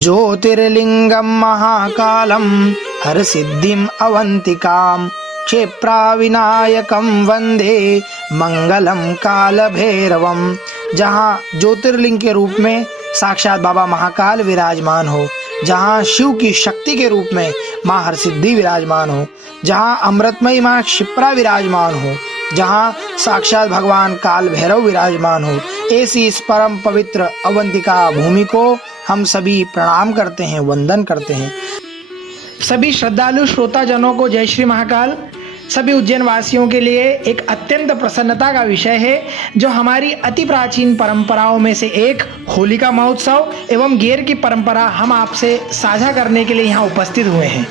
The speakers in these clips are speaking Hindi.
ज्योतिर्लिंगं महाकालं हरसिद्धिं अवंतिकां क्षिप्राविनायकं वंदे मंगलम कालभैरवम। जहाँ ज्योतिर्लिंग के रूप में साक्षात बाबा महाकाल विराजमान हो, जहाँ शिव की शक्ति के रूप में माँ हरसिद्धि विराजमान हो, जहाँ अमृतमयी माँ क्षिप्रा विराजमान हो, जहाँ साक्षात भगवान काल भैरव विराजमान हो, ऐसी इस परम पवित्र अवंतिका भूमि को हम सभी प्रणाम करते हैं, वंदन करते हैं। सभी श्रद्धालु श्रोता जनों को जय श्री महाकाल। सभी उज्जैन वासियों के लिए एक अत्यंत प्रसन्नता का विषय है, जो हमारी अति प्राचीन परंपराओं में से एक होलिका महोत्सव एवं गेर की परंपरा हम आपसे साझा करने के लिए यहाँ उपस्थित हुए हैं।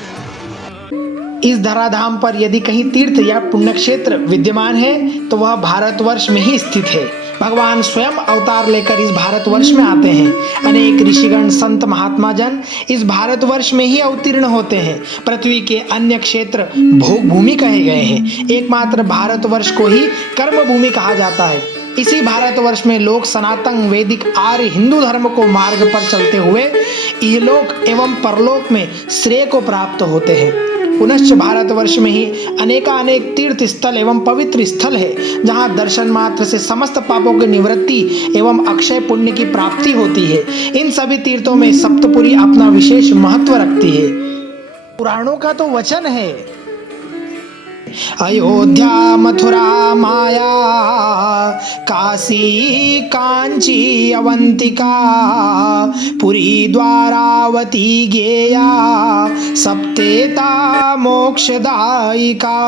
इस धराधाम पर यदि कहीं तीर्थ या पुण्य क्षेत्र विद्यमान है तो वह भारतवर्ष में ही स्थित है। भगवान स्वयं अवतार लेकर इस भारतवर्ष में आते हैं। अनेक ऋषिगण संत महात्मा जन इस भारतवर्ष में ही अवतीर्ण होते हैं। पृथ्वी के अन्य क्षेत्र भोग भूमि कहे गए हैं, एकमात्र भारतवर्ष को ही कर्म भूमि कहा जाता है। इसी भारतवर्ष में लोग सनातन वैदिक आर्य हिंदू धर्म को मार्ग पर चलते हुए इहलोक एवं परलोक में श्रेय को प्राप्त होते हैं। पुनश्च भारतवर्ष में ही अनेकानेक तीर्थ स्थल एवं पवित्र स्थल है, जहाँ दर्शन मात्र से समस्त पापों की निवृत्ति एवं अक्षय पुण्य की प्राप्ति होती है। इन सभी तीर्थों में सप्तपुरी अपना विशेष महत्व रखती है। पुराणों का तो वचन है, अयोध्या मथुरा माया काशी कांची अवंतिका पुरी द्वारावती गेया सप्तेता मोक्षदायिका।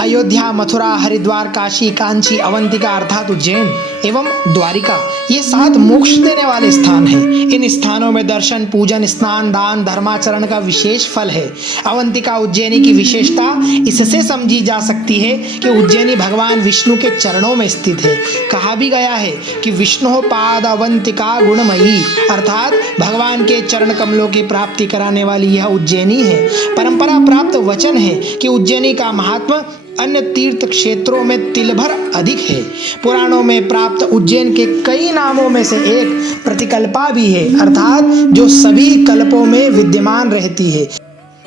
अयोध्या मथुरा हरिद्वार काशी कांची अवंतिका अर्थात उज्जैन एवं द्वारिका ये 7 मोक्ष देने वाले स्थान हैं। इन स्थानों में दर्शन पूजन स्नान दान धर्माचरण का विशेष फल है। अवंतिका उज्जैनी की विशेषता इससे समझी जा सकती है कि उज्जैनी भगवान विष्णु के चरणों में स्थित है। कहा भी गया है कि विष्णु पाद अवंतिका गुणमयी, अर्थात भगवान के चरण कमलों की प्राप्ति कराने वाली यह उज्जैनी है। परंपरा प्राप्त वचन है कि उज्जैनी का महात्मा अन्य तीर्थ क्षेत्रों में तिल भर अधिक है। पुराणों में प्राप्त उज्जैन के कई नामों में से एक प्रतिकल्पा भी है, अर्थात जो सभी कल्पों में विद्यमान रहती है।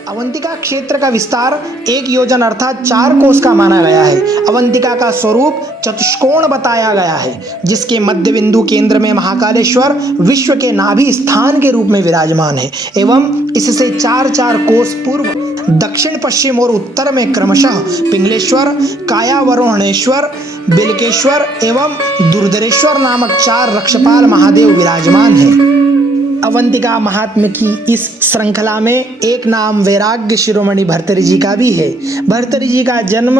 अवंतिका क्षेत्र का विस्तार 1 योजन अर्थात 4 कोस का माना गया है। अवंतिका का स्वरूप चतुष्कोण बताया गया है, जिसके मध्य बिंदु केंद्र में महाकालेश्वर विश्व के नाभि स्थान के रूप में विराजमान है एवं इससे 4-4 कोस पूर्व दक्षिण पश्चिम और उत्तर में क्रमशः पिंगलेश्वर कायावरोहणेश्वर बिलकेश्वर एवं दुर्धरेश्वर नामक 4 रक्षपाल महादेव विराजमान हैं। अवंतिका महात्म्य की इस श्रृंखला में एक नाम वैराग्य शिरोमणि भर्तृहरि जी का भी है। भर्तृहरि जी का जन्म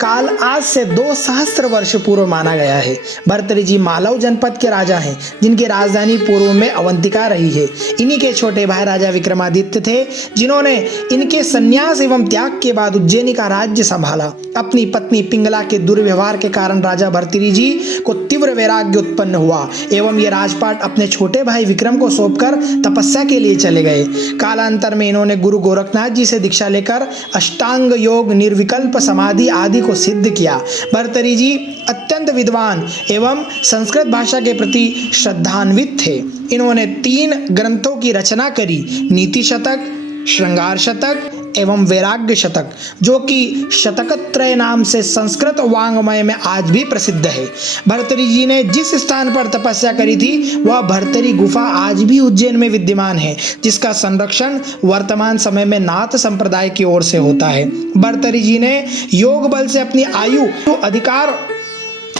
काल आज से 2 सहस्त्र वर्ष पूर्व माना गया है। भर्तृहरि जी मालव जनपद के राजा हैं, जिनकी राजधानी पूर्व में अवंतिका रही है। इन्हीं के छोटे भाई राजा विक्रमादित्य थे, जिन्होंने इनके संन्यास एवं त्याग के बाद उज्जैनी का राज्य संभाला। अपनी पत्नी पिंगला के दुर्व्यवहार के कारण राजा भर्तृहरि जी को तीव्र वैराग्य उत्पन्न हुआ एवं ये राजपाट अपने छोटे भाई विक्रम को सौंपकर तपस्या के लिए चले गए। कालांतर में इन्होंने गुरु गोरखनाथ जी से दीक्षा लेकर अष्टांग योग निर्विकल्प समाधि आदि को सिद्ध किया। भर्तृहरि जी अत्यंत विद्वान एवं संस्कृत भाषा के प्रति श्रद्धान्वित थे। इन्होंने 3 ग्रंथों की रचना करी, नीति शतक, श्रृंगार शतक एवं वैराग्य शतक, जो कि शतकत्रय नाम से संस्कृत वांग्मय में आज भी प्रसिद्ध है। भर्तृहरि जी ने जिस स्थान पर तपस्या करी थी वह भर्तृहरि गुफा आज भी उज्जैन में विद्यमान है, जिसका संरक्षण वर्तमान समय में नाथ संप्रदाय की ओर से होता है। भर्तृहरि जी ने योग बल से अपनी आयु अधिकार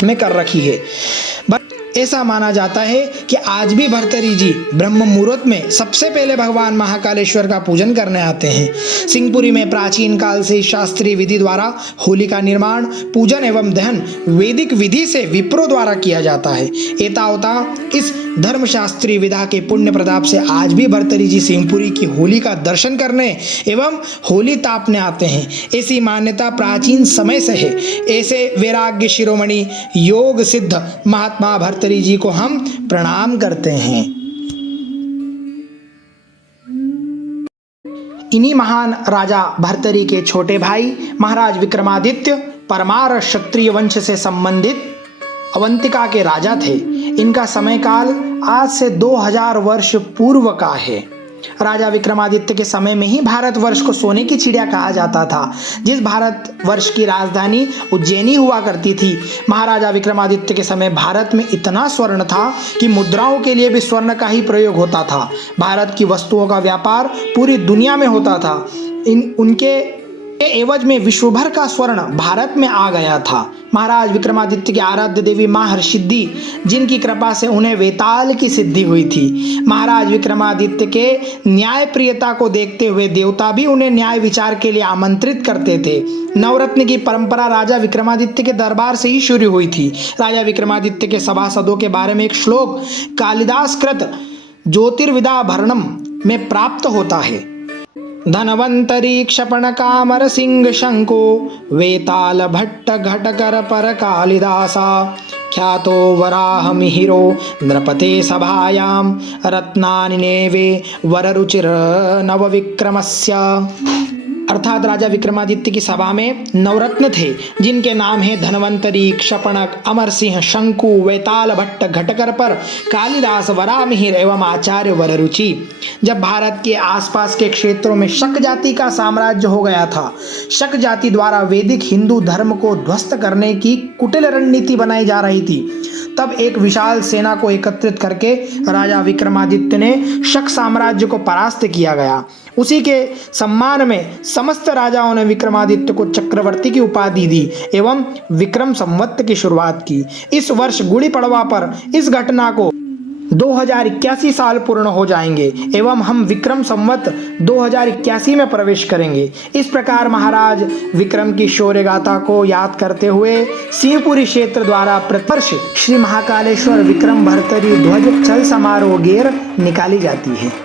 में कर रखी है। ऐसा माना जाता है कि आज भी भर्तृहरि जी ब्रह्म मुहूर्त में सबसे पहले भगवान महाकालेश्वर का पूजन करने आते हैं। सिंहपुरी में प्राचीन काल से शास्त्रीय विधि द्वारा होली का निर्माण पूजन एवं दहन वैदिक विधि से विप्रो द्वारा किया जाता है। एतावता इस धर्मशास्त्रीय विधा के पुण्य प्रताप से आज भी भर्तृहरि जी सिंहपुरी की होली का दर्शन करने एवं होली तापने आते हैं। ऐसी मान्यता प्राचीन समय से है। ऐसे वैराग्य शिरोमणि योग सिद्ध महात्मा भर्तृहरि जी को हम प्रणाम करते हैं। इन्हीं महान राजा भर्तृहरि के छोटे भाई महाराज विक्रमादित्य परमार क्षत्रिय वंश से संबंधित अवंतिका के राजा थे। इनका समय काल आज से 2000 वर्ष पूर्व का है। राजा विक्रमादित्य के समय में ही भारतवर्ष को सोने की चिड़िया कहा जाता था। जिस भारतवर्ष की राजधानी उज्जैनी हुआ करती थी, महाराजा विक्रमादित्य के समय भारत में इतना स्वर्ण था कि मुद्राओं के लिए भी स्वर्ण का ही प्रयोग होता था। भारत की वस्तुओं का व्यापार पूरी दुनिया में होता था। उनके एवज में विश्व भर का स्वर्ण भारत में आ गया था। महाराज विक्रमादित्य की आराध्य देवी मां हरसिद्धि, जिनकी कृपा से उन्हें वेताल की सिद्धि हुई थी। महाराज विक्रमादित्य के न्याय प्रियता को देखते हुए देवता भी उन्हें न्याय विचार के लिए आमंत्रित करते थे। नवरत्न की परंपरा राजा विक्रमादित्य के दरबार से ही शुरू हुई थी। राजा विक्रमादित्य के सभासदों के बारे में एक श्लोक कालिदास कृत ज्योतिर्विदाभरणम में प्राप्त होता है। धनवंतरी क्षपण कामर सिंह शंको वेताल भट्ट घटकर पर कालिदासा ख्यातो वराह मिहिरो नृपते सभायाम रत्नानि नेवे वररुचिर नवविक्रमस्य। अर्थात राजा विक्रमादित्य की सभा में नवरत्न थे, जिनके नाम हैं धनवंतरी, क्षपणक, अमर सिंह, शंकु, वेताल भट्ट, घटकर पर, कालिदास, वरामिहिर एवं आचार्य वररुचि। जब भारत के आसपास के क्षेत्रों में शक जाति का साम्राज्य हो गया था, शक जाति द्वारा वैदिक हिंदू धर्म को ध्वस्त करने की कुटिल रणनीति बनाई जा रही थी, तब एक विशाल सेना को एकत्रित करके राजा विक्रमादित्य ने शक साम्राज्य को परास्त किया गया। उसी के सम्मान में समस्त राजाओं ने विक्रमादित्य को चक्रवर्ती की उपाधि दी एवं विक्रम संवत की शुरुआत की। इस वर्ष गुड़ी पड़वा पर इस घटना को 2081 साल पूर्ण हो जाएंगे एवं हम विक्रम संवत 2081 में प्रवेश करेंगे। इस प्रकार महाराज विक्रम की शौर्य गाथा को याद करते हुए सिंहपुरी क्षेत्र द्वारा प्रतिवर्ष श्री महाकालेश्वर विक्रम भर्तरी ध्वज चल समारोह गेर निकाली जाती है।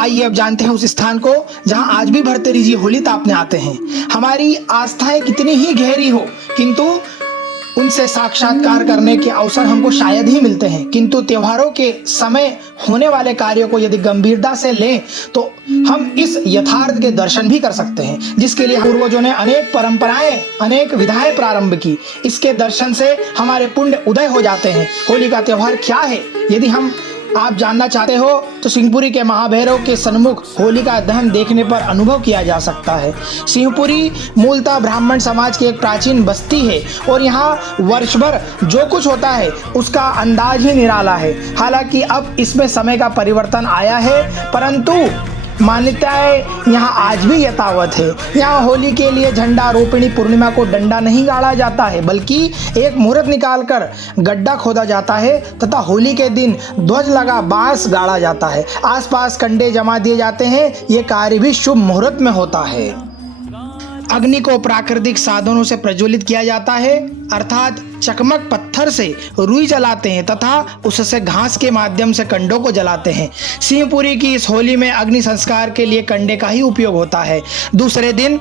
आइए अब जानते हैं उस स्थान को जहां आज भी भर्तरी जी होली तापने आते हैं। हमारी आस्थाएं कितनी ही गहरी हो, किंतु उनसे साक्षात्कार करने के अवसर हमको शायद ही मिलते हैं, किंतु त्योहारों के समय होने वाले कार्यों को यदि गंभीरता से लें तो हम इस यथार्थ के दर्शन भी कर सकते हैं, जिसके लिए पूर्वजों ने अनेक परंपराएं, अनेक विधाएं प्रारंभ की। इसके दर्शन से हमारे पुण्य उदय हो जाते हैं। होली का त्योहार क्या है, यदि आप जानना चाहते हो तो सिंहपुरी के महाभैरव के सन्मुख होली का दहन देखने पर अनुभव किया जा सकता है। सिंहपुरी मूलतः ब्राह्मण समाज की एक प्राचीन बस्ती है और यहाँ वर्ष भर जो कुछ होता है उसका अंदाज ही निराला है। हालांकि अब इसमें समय का परिवर्तन आया है, परंतु मान्यताएं यहाँ आज भी यथावत है। यहाँ होली के लिए झंडा रोपिणी पूर्णिमा को डंडा नहीं गाड़ा जाता है, बल्कि एक मुहूर्त निकालकर गड्ढा खोदा जाता है तथा होली के दिन ध्वज लगा बांस गाड़ा जाता है। आसपास कंडे जमा दिए जाते हैं। ये कार्य भी शुभ मुहूर्त में होता है। अग्नि को प्राकृतिक साधनों से प्रज्वलित किया जाता है, अर्थात चकमक पत्थर से रुई जलाते हैं तथा उससे घास के माध्यम से कंडों को जलाते हैं। सिंहपुरी की इस होली में अग्नि संस्कार के लिए कंडे का ही उपयोग होता है। दूसरे दिन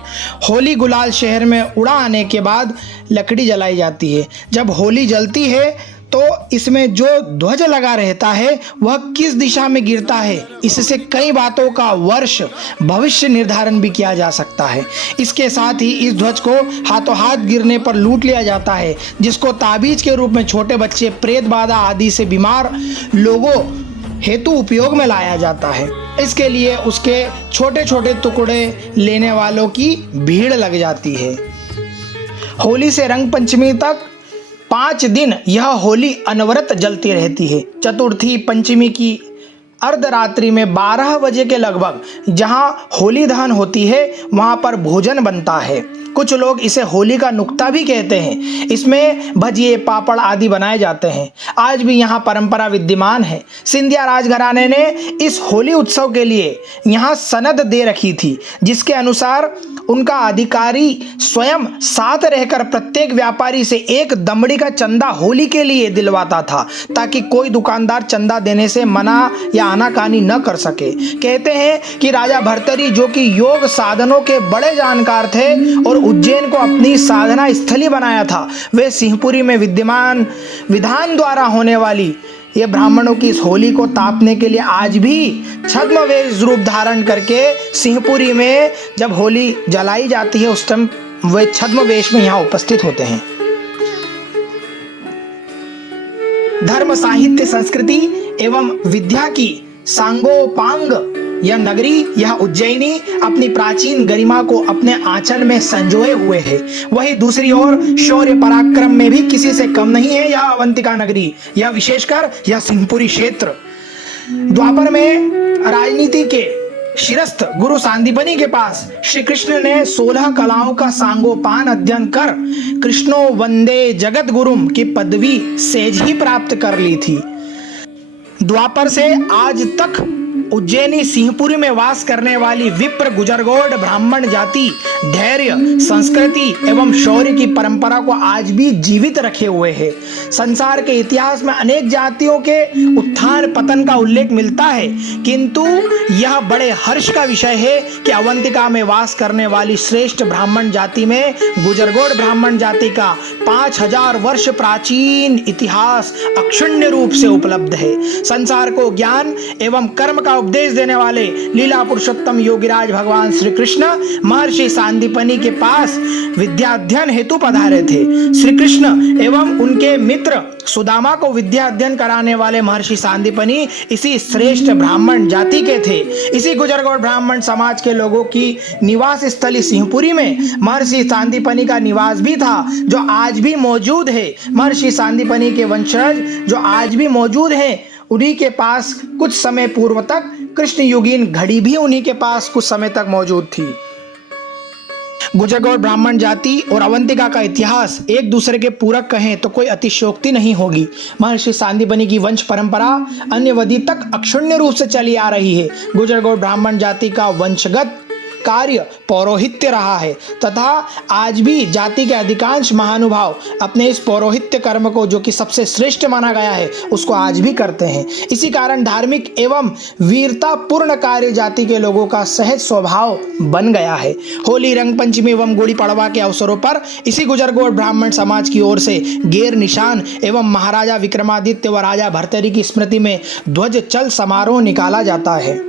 होली गुलाल शहर में उड़ा आने के बाद लकड़ी जलाई जाती है। जब होली जलती है तो इसमें जो ध्वज लगा रहता है वह किस दिशा में गिरता है, इससे कई बातों का वर्ष भविष्य निर्धारण भी किया जा सकता है। इसके साथ ही इस ध्वज को हाथों हाथ गिरने पर लूट लिया जाता है, जिसको ताबीज के रूप में छोटे बच्चे, प्रेत बाधा आदि से बीमार लोगों हेतु उपयोग में लाया जाता है। इसके लिए उसके छोटे छोटे टुकड़े लेने वालों की भीड़ लग जाती है। होली से रंग पंचमी तक 5 दिन यह होली अनवरत जलती रहती है। चतुर्थी पंचमी की अर्धरात्रि में 12 बजे के लगभग जहां होली दहन होती है वहां पर भोजन बनता है। कुछ लोग इसे होली का नुक्ता भी कहते हैं। इसमें भजिए, पापड़ आदि बनाए जाते हैं। आज भी यहाँ परंपरा विद्यमान है। सिंधिया राजघराने ने इस होली उत्सव के लिए यहाँ सनद दे रखी थी, जिसके अनुसार उनका अधिकारी स्वयं साथ रहकर प्रत्येक व्यापारी से 1 दमड़ी का चंदा होली के लिए दिलवाता था, ताकि कोई दुकानदार चंदा देने से मना या आनाकानी न कर सके। कहते हैं कि राजा भर्तरी, जो कि योग साधनों के बड़े जानकार थे और उज्जैन को अपनी साधना स्थली बनाया था, वे सिंहपुरी में विद्यमान विधान द्वारा होने वाली ये ब्राह्मणों की इस होली को तापने के लिए आज भी छद्मवेश रूप धारण करके सिंहपुरी में जब होली जलाई जाती है उस टाइम वे छद्मवेश में यहाँ उपस्थित होते हैं। धर्म, साहित्य, संस्कृति एवं विद्या की सांगोपांग यह नगरी, यह उज्जैनी अपनी प्राचीन गरिमा को अपने आंचल में संजोए हुए है। वही दूसरी ओर शौर्य पराक्रम में भी किसी से कम नहीं है यह अवंतिका नगरी, यह विशेषकर यह सिंहपुरी क्षेत्र। द्वापर में राजनीति के शिरस्थ गुरु सांदीपनि के पास श्री कृष्ण ने 16 कलाओं का सांगोपान अध्ययन कर कृष्णो वंदे जगत गुरुम की पदवी सेज ही प्राप्त कर ली थी। द्वापर से आज तक उज्जैनी सिंहपुरी में वास करने वाली विप्र गुजरगौड़ ब्राह्मण जाति धैर्य, संस्कृति एवं शौर्य की परंपरा को आज भी जीवित रखे हुए है। संसार के इतिहास में अनेक जातियों के उत्थान पतन का उल्लेख मिलता है, किंतु यह बड़े हर्ष का विषय है कि अवंतिका में वास करने वाली श्रेष्ठ ब्राह्मण जाति में गुजरगौड़ ब्राह्मण जाति का 5000 वर्ष प्राचीन इतिहास अक्षुण्य रूप से उपलब्ध है। संसार को ज्ञान एवं कर्म का उपदेश देने वाले लीला पुरुषोत्तम योगीराज भगवान श्री कृष्ण महर्षि सांदीपनि के पास विद्याध्ययन हेतु पधारे थे। श्री कृष्ण एवं उनके मित्र सुदामा को विद्या अध्ययन कराने वाले महर्षि सांदीपनि इसी श्रेष्ठ ब्राह्मण जाति के थे। इसी गुजरगौड़ ब्राह्मण समाज के लोगों की निवास स्थली सिंहपुरी में महर्षि सांदीपनि का निवास भी था, जो आज भी मौजूद है। महर्षि सांदीपनि के वंशज जो आज भी मौजूद हैं, उन्हीं के पास कुछ समय पूर्व तक कृष्ण युगीन घड़ी भी उन्हीं के पास कुछ समय तक मौजूद थी। गुजरगौड़ ब्राह्मण जाति और अवंतिका का इतिहास एक दूसरे के पूरक कहें तो कोई अतिशयोक्ति नहीं होगी। महर्षि सांदीपनि की वंश परंपरा अन्यवधि तक अक्षुण्य रूप से चली आ रही है। गुजरगौड़ ब्राह्मण जाति का वंशगत कार्य पौरोहित्य रहा है तथा आज भी जाति के अधिकांश महानुभाव अपने इस पौरोहित्य कर्म को, जो कि सबसे श्रेष्ठ माना गया है, उसको आज भी करते हैं। इसी कारण धार्मिक एवं वीरता पूर्ण कार्य जाति के लोगों का सहज स्वभाव बन गया है। होली, रंग पंचमी एवं गुड़ी पड़वा के अवसरों पर इसी गुजरगौड़ ब्राह्मण समाज की ओर से गेर निशान एवं महाराजा विक्रमादित्य व राजा भर्तृहरि की स्मृति में ध्वज चल समारोह निकाला जाता है।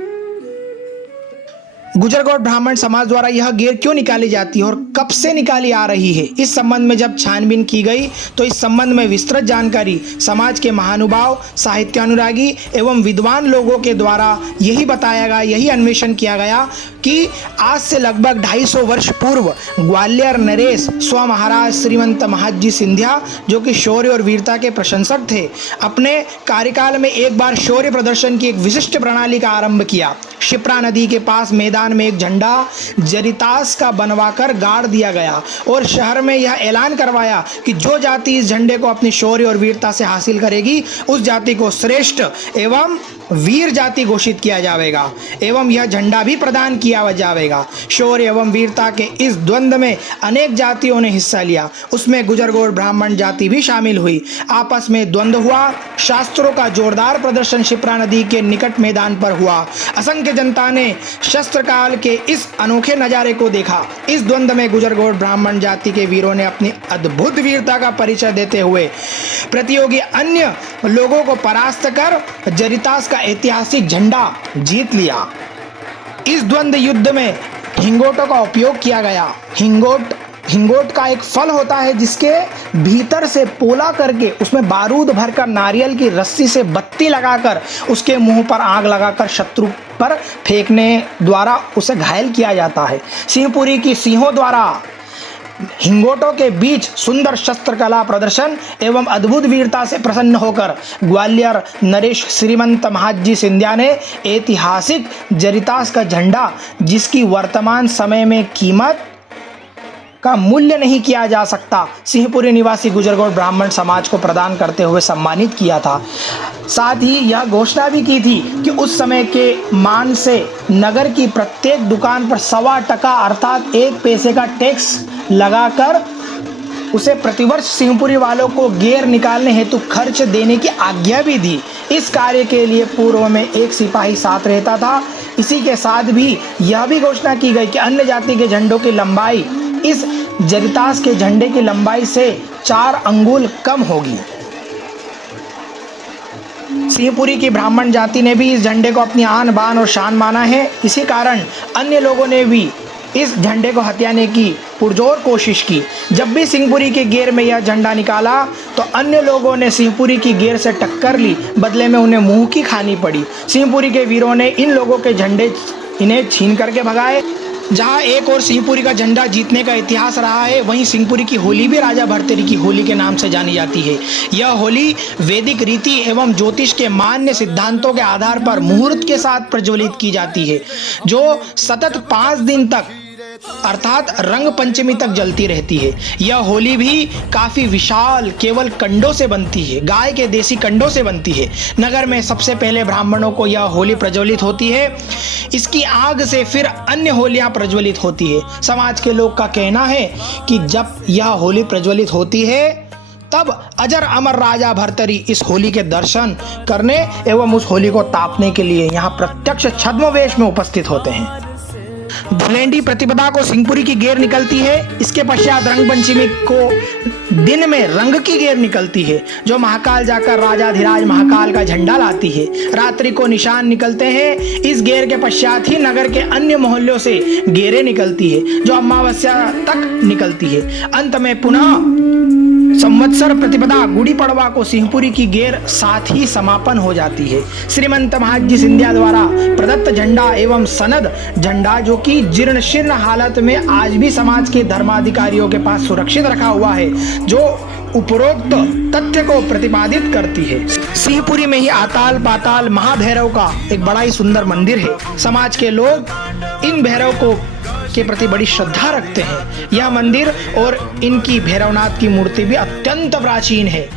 गुजरगौड़ ब्राह्मण समाज द्वारा यह गेर क्यों निकाली जाती है और कब से निकाली आ रही है, इस संबंध में जब छानबीन की गई तो इस संबंध में विस्तृत जानकारी समाज के महानुभाव, साहित्यानुरागी एवं विद्वान लोगों के द्वारा यही बताया गया, यही अन्वेषण किया गया कि आज से लगभग 250 वर्ष पूर्व ग्वालियर नरेश स्व महाराज श्रीमंत महाजी सिंधिया, जो कि शौर्य और वीरता के प्रशंसक थे, अपने कार्यकाल में एक बार शौर्य प्रदर्शन की एक विशिष्ट प्रणाली का आरंभ किया। शिप्रा नदी के पास मैदान में एक झंडा जरितास का बनवाकर गाड़ दिया गया और शहर में यह ऐलान करवाया कि जो जाति इस झंडे को अपनी शौर्य और वीरता से हासिल करेगी उस जाति को श्रेष्ठ एवं वीर जाति घोषित किया जाएगा एवं यह झंडा भी प्रदान किया जाएगा। शौर्य एवं वीरता के इस द्वंद्व में अनेक जातियों ने हिस्सा लिया, उसमें गुजरगौड़ ब्राह्मण जाति भी शामिल हुई। आपस में द्वंद्व हुआ। शास्त्रों का जोरदार प्रदर्शन शिप्रा नदी के निकट मैदान पर हुआ। असंख्य जनता ने शस्त्र काल के इस अनोखे नजारे को देखा। इस द्वंद्व में गुजरगौड़ ब्राह्मण जाति के वीरों ने अपनी अद्भुत वीरता का परिचय देते हुए प्रतियोगी अन्य लोगों को परास्त कर जरितास का ऐतिहासिक झंडा जीत लिया। इस द्वंद्व युद्ध में हिंगोटों का उपयोग किया गया। हिंगोट का एक फल होता है जिसके भीतर से पोला करके उसमें बारूद भरकर नारियल की रस्सी से बत्ती लगाकर उसके मुंह पर आग लगाकर शत्रु पर फेंकने द्वारा उसे घायल किया जाता है। सिंहपुरी की सिंहों द्वारा हिंगोटों के बीच सुंदर शस्त्र कला प्रदर्शन एवं अद्भुत वीरता से प्रसन्न होकर ग्वालियर नरेश श्रीमंत महाजी सिंधिया ने ऐतिहासिक जरितास का झंडा, जिसकी वर्तमान समय में कीमत का मूल्य नहीं किया जा सकता, सिंहपुरी निवासी गुजरगौड़ ब्राह्मण समाज को प्रदान करते हुए सम्मानित किया था। साथ ही यह घोषणा भी की थी कि उस समय के मान से नगर की प्रत्येक दुकान पर 1.25 अर्थात 1 पैसे का टैक्स लगाकर उसे प्रतिवर्ष सिंहपुरी वालों को गेर निकालने हेतु खर्च देने की आज्ञा भी दी। इस कार्य के लिए पूर्व में एक सिपाही साथ रहता था। इसी के साथ भी यह भी घोषणा की गई कि अन्य जाति के झंडों की लंबाई इस जरितास के झंडे की लंबाई से 4 अंगुल कम होगी। सिंहपुरी की ब्राह्मण जाति ने भी इस झंडे को अपनी आन बान और शान माना है। इसी कारण अन्य लोगों ने भी इस झंडे को हथियाने की पुरजोर कोशिश की। जब भी सिंहपुरी के गेर में यह झंडा निकाला तो अन्य लोगों ने सिंहपुरी की गेर से टक्कर ली, बदले में उन्हें मुंह की खानी पड़ी। सिंहपुरी के वीरों ने इन लोगों के झंडे इन्हें छीन करके भगाए। जहां एक और सिंहपुरी का झंडा जीतने का इतिहास रहा है, वहीं सिंहपुरी की होली भी राजा भर्तृहरि की होली के नाम से जानी जाती है। यह होली वैदिक रीति एवं ज्योतिष के मान्य सिद्धांतों के आधार पर मुहूर्त के साथ प्रज्वलित की जाती है, जो सतत 5 दिन तक अर्थात रंग पंचमी तक जलती रहती है। यह होली भी काफी विशाल केवल कंडों से बनती है, गाय के देसी कंडों से बनती है। नगर में सबसे पहले ब्राह्मणों को यह होली प्रज्वलित होती है। इसकी आग से फिर अन्य होलियां प्रज्वलित होती है। समाज के लोग का कहना है कि जब यह होली प्रज्वलित होती है तब अजर अमर राजा भर्तृहरि इस होली के दर्शन करने एवं उस होली को तापने के लिए यहाँ प्रत्यक्ष छद्मवेश में उपस्थित होते हैं। धुलेंडी प्रतिपदा को सिंहपुरी की गेर निकलती है। इसके पश्चात रंग पंचमी को दिन में रंग की गेर निकलती है, जो महाकाल जाकर राजाधिराज महाकाल का झंडा लाती है। रात्रि को निशान निकलते हैं। इस गेर के पश्चात ही नगर के अन्य मोहल्लों से गेरें निकलती है, जो अमावस्या तक निकलती है। अंत में पुनः संवत्सर प्रतिपदा गुड़ी पड़वा को सिंहपुरी की गेर साथ ही समापन हो जाती है। श्रीमंत महाजी सिंधिया द्वारा प्रदत्त झंडा एवं सनद झंडा, जो कि जीर्ण शीर्ण हालत में आज भी समाज के धर्माधिकारियों के पास सुरक्षित रखा हुआ है, जो उपरोक्त तथ्य को प्रतिपादित करती है। सिंहपुरी में ही आताल पाताल महाभैरव का एक बड़ा ही सुंदर मंदिर है। समाज के लोग इन भैरव को के प्रति बड़ी श्रद्धा रखते हैं। यह मंदिर और इनकी भैरवनाथ की मूर्ति भी अत्यंत प्राचीन है।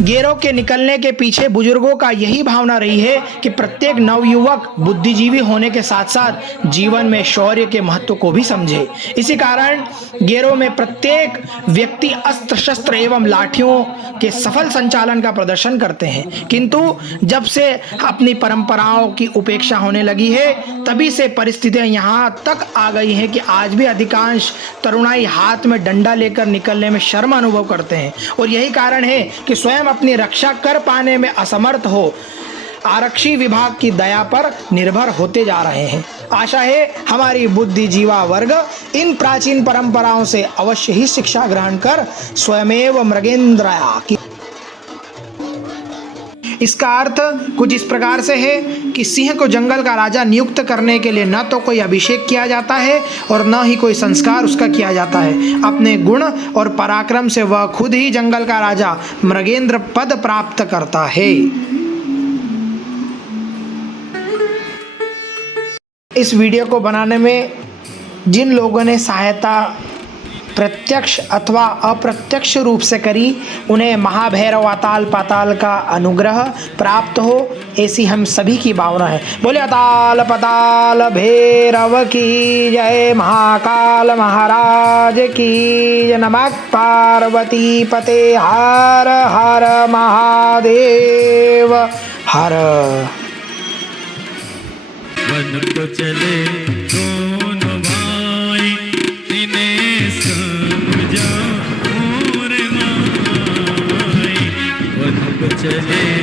गेरों के निकलने के पीछे बुजुर्गों का यही भावना रही है कि प्रत्येक नवयुवक बुद्धिजीवी होने के साथ साथ जीवन में शौर्य के महत्व को भी समझे। इसी कारण गेरों में प्रत्येक व्यक्ति अस्त्र शस्त्र एवं लाठियों के सफल संचालन का प्रदर्शन करते हैं। किंतु जब से अपनी परंपराओं की उपेक्षा होने लगी है, तभी से परिस्थितियां यहाँ तक आ गई हैं कि आज भी अधिकांश तरुणाई हाथ में डंडा लेकर निकलने में शर्म अनुभव करते हैं। और यही कारण है कि स्वयं अपनी रक्षा कर पाने में असमर्थ हो आरक्षी विभाग की दया पर निर्भर होते जा रहे हैं। आशा है हमारी बुद्धिजीवा वर्ग इन प्राचीन परंपराओं से अवश्य ही शिक्षा ग्रहण कर स्वयमेव मृगेंद्रया की। इसका अर्थ कुछ इस प्रकार से है कि सिंह को जंगल का राजा नियुक्त करने के लिए न तो कोई अभिषेक किया जाता है और न ही कोई संस्कार उसका किया जाता है। अपने गुण और पराक्रम से वह खुद ही जंगल का राजा मृगेंद्र पद प्राप्त करता है। इस वीडियो को बनाने में जिन लोगों ने सहायता प्रत्यक्ष अथवा अप्रत्यक्ष रूप से करी, उन्हें महाभैरव अताल पाताल का अनुग्रह प्राप्त हो, ऐसी हम सभी की भावना है। बोले अताल पाताल भैरव की जय, महाकाल महाराज की जय। नमः पार्वती पते हर हर महादेव हर। वन को चले दोनों भाई, इन्हें समझा मोर माई। वन को चले